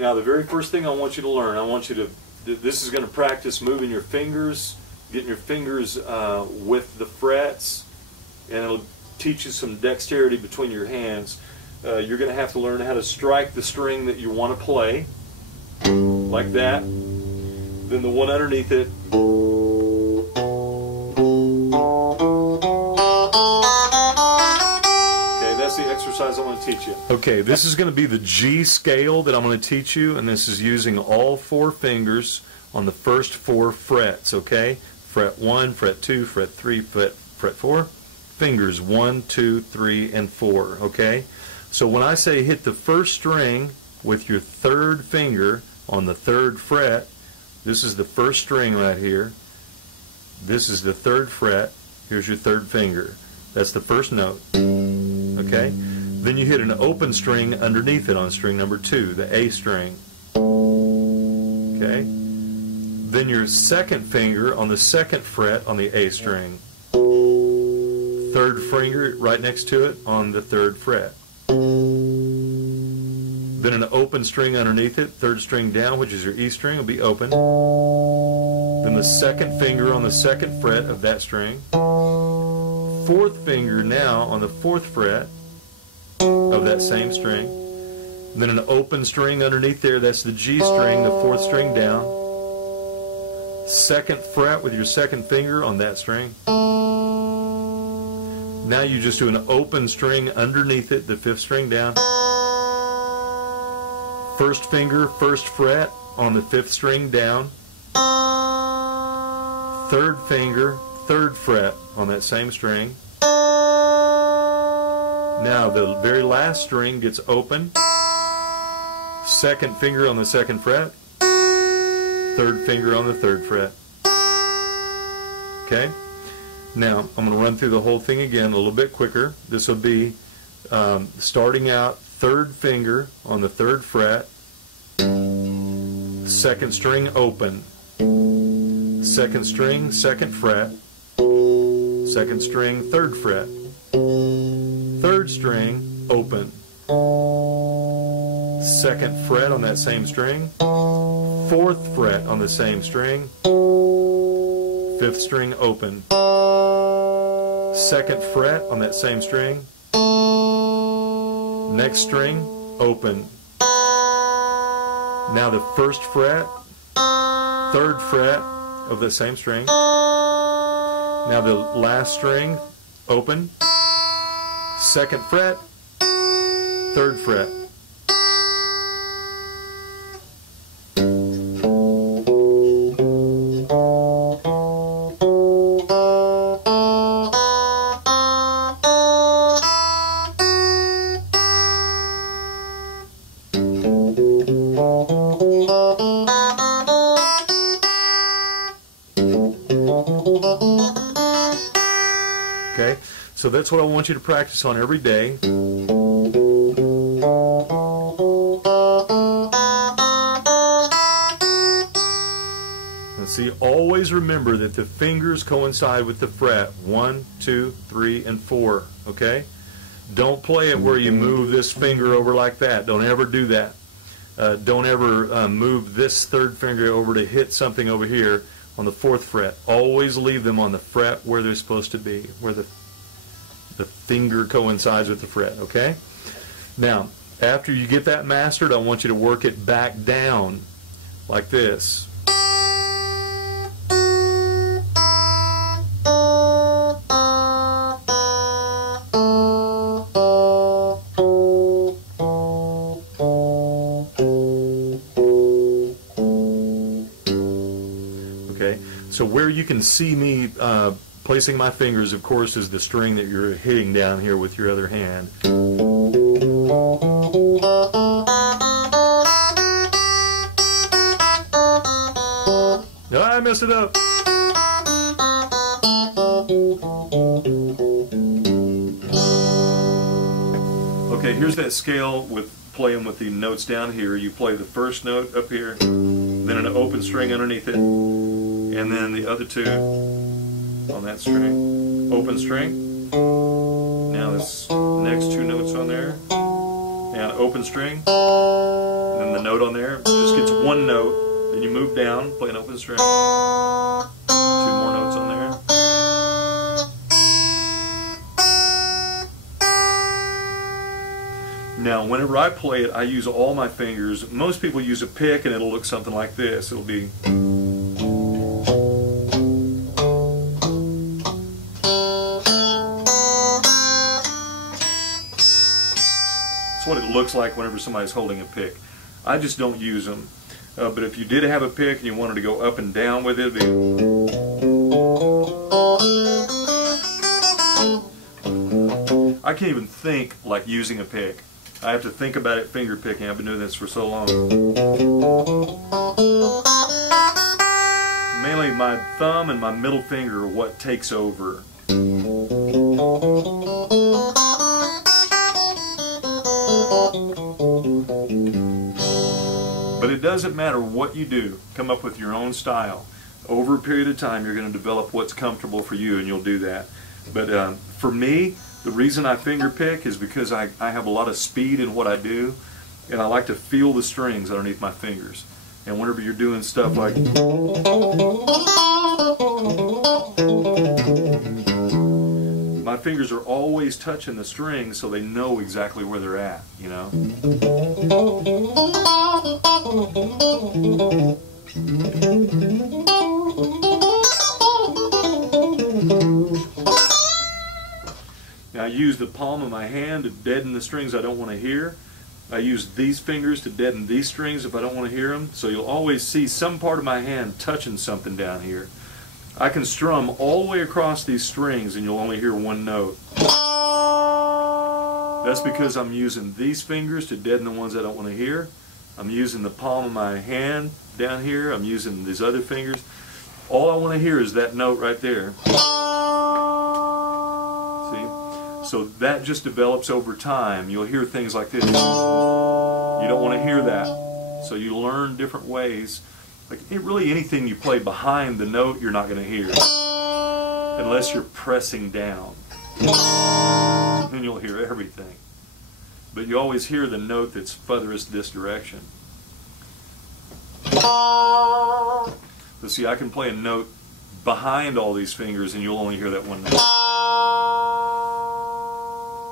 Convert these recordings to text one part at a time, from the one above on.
Now the very first thing I want you to learn, this is going to practice moving your fingers, getting your fingers with the frets, and it'll teach you some dexterity between your hands. You're going to have to learn how to strike the string that you want to play, like that. Then the one underneath it. Okay, that's the exercise I want to teach you. Okay, this is going to be the G scale that I'm going to teach you, and this is using all 4 fingers on the first 4 frets, okay? Fret 1, fret 2, fret 3, fret 4. Fingers 1, 2, 3, and 4, okay? So when I say hit the first string with your 3rd finger on the 3rd fret, this is the first string right here. This is the 3rd fret. Here's your 3rd finger. That's the first note, okay? Then you hit an open string underneath it on string number 2, the A string, okay? Then your 2nd finger on the 2nd fret on the A string. 3rd finger right next to it on the 3rd fret. Then an open string underneath it, 3rd string down, which is your E string, will be open. Then the 2nd finger on the 2nd fret of that string. 4th finger now on the 4th fret of that same string. Then an open string underneath there, that's the G string, the 4th string down. 2nd fret with your 2nd finger on that string. Now you just do an open string underneath it, the 5th string down. 1st finger, 1st fret on the 5th string down. 3rd finger, 3rd fret on that same string. Now the very last string gets open. 2nd finger on the 2nd fret. 3rd finger on the 3rd fret. Okay? Now, I'm going to run through the whole thing again a little bit quicker. This will be starting out 3rd finger on the 3rd fret, 2nd string open, 2nd string 2nd fret, 2nd string 3rd fret, 3rd string open, 2nd fret on that same string, 4th fret on the same string, 5th string open, 2nd fret on that same string, next string open. Now the 1st fret, 3rd fret of the same string. Now the last string open, 2nd fret, 3rd fret. Okay, so that's what I want you to practice on every day. And see, always remember that the fingers coincide with the fret. 1, 2, 3, and 4. Okay? Don't play it where you move this finger over like that. Don't ever do that. Don't ever move this 3rd finger over to hit something over here on the 4th fret. Always leave them on the fret where they're supposed to be, where the finger coincides with the fret, okay? Now, after you get that mastered, I want you to work it back down like this. Okay, so where you can see me placing my fingers, of course, is the string that you're hitting down here with your other hand. No, I messed it up. Okay, here's that scale with playing with the notes down here. You play the first note up here, then an open string underneath it, and then the other two on that string. Open string. Now this next two notes on there. and open string, and then the note on there just gets one note, then you move down, play an open string, 2 more notes on there. Now whenever I play it, I use all my fingers. Most people use a pick and it'll look something like this. It'll be that's what it looks like whenever somebody's holding a pick. I just don't use them. But if you did have a pick and you wanted to go up and down with it, it'd be I can't even think like using a pick. I have to think about it finger picking. I've been doing this for so long. Mainly my thumb and my middle finger are what takes over. But it doesn't matter what you do. Come up with your own style. Over a period of time, you're going to develop what's comfortable for you, and you'll do that. But for me, the reason I finger pick is because I have a lot of speed in what I do, and I like to feel the strings underneath my fingers. And whenever you're doing stuff like my fingers are always touching the strings so they know exactly where they're at, you know? Now I use the palm of my hand to deaden the strings I don't want to hear. I use these fingers to deaden these strings if I don't want to hear them. So you'll always see some part of my hand touching something down here. I can strum all the way across these strings and you'll only hear one note. That's because I'm using these fingers to deaden the ones I don't want to hear. I'm using the palm of my hand down here. I'm using these other fingers. All I want to hear is that note right there. So that just develops over time. You'll hear things like this. You don't want to hear that. So you learn different ways. Like really anything you play behind the note, you're not going to hear. Unless you're pressing down. Then you'll hear everything. But you always hear the note that's furthest this direction. But see, I can play a note behind all these fingers and you'll only hear that one note.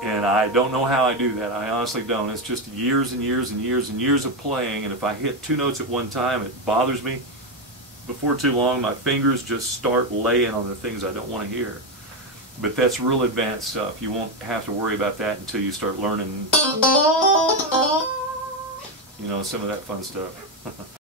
And I don't know how I do that. I honestly don't. It's just years and years and years and years of playing, and if I hit 2 notes at one time, it bothers me. Before too long, my fingers just start laying on the things I don't want to hear. But that's real advanced stuff. You won't have to worry about that until you start learning, you know, some of that fun stuff.